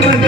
திருவண்ண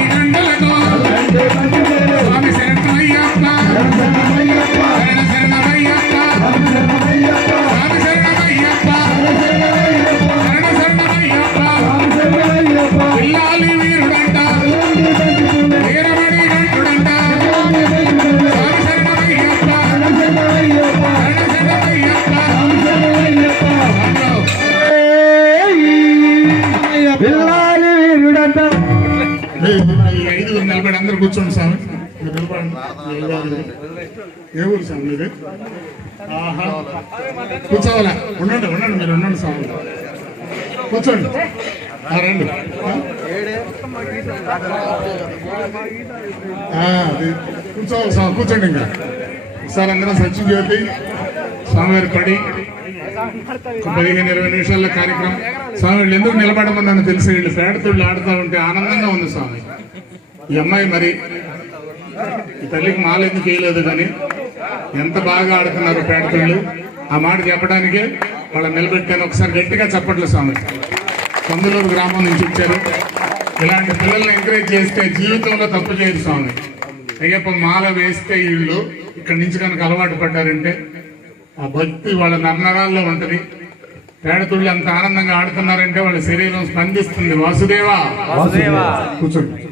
ఈ ఐదుగురు నిలబడి అందరు కూర్చోండి స్వామి మీరు నిలబడండి. నిలబడండి. ఏ ఊరు స్వామి మీది ఆహా. కూర్చోవాలా ఉండండి ఉండండి మీరు ఉండండి స్వామి కూర్చోండి ఆ, రండి ఆ? ఆ, అది. కూర్చోవాలి స్వామి కూర్చోండి ఇంకా ఒకసారి అందరం సత్యజ్యోతి స్వామివారి పడి ఒక పదిహేను ఇరవై నిమిషాల్లో కార్యక్రమం. స్వామి వీళ్ళు ఎందుకు నిలబడమని తెలిసి? వీళ్ళు పేడతుళ్ళు ఆడుతూ ఉంటే ఆనందంగా ఉంది స్వామి. ఈ అమ్మాయి మరి ఈ తల్లికి మాల ఎందుకు కానీ ఎంత బాగా ఆడుతున్నారు పేడతుళ్ళు ఆ మాట చెప్పడానికే వాళ్ళని నిలబెట్టాను. ఒకసారి గట్టిగా చెప్పట్లేదు స్వామి. కొందలూరు గ్రామం నుంచి ఇచ్చారు ఇలాంటి పిల్లల్ని ఎంకరేజ్ చేస్తే జీవితంలో తప్పు చేయరు స్వామి. అయ్యప్ప మాల వేస్తే వీళ్ళు ఇక్కడి నుంచి కనుక అలవాటు పడ్డారంటే ఆ భక్తి వాళ్ళ నన్నరాల్లో ఉంటది. పేడతుళ్ళు అంత ఆనందంగా ఆడుతున్నారంటే వాళ్ళ శరీరం స్పందిస్తుంది. వాసుదేవా! వాసుదేవా. కూర్చోండి.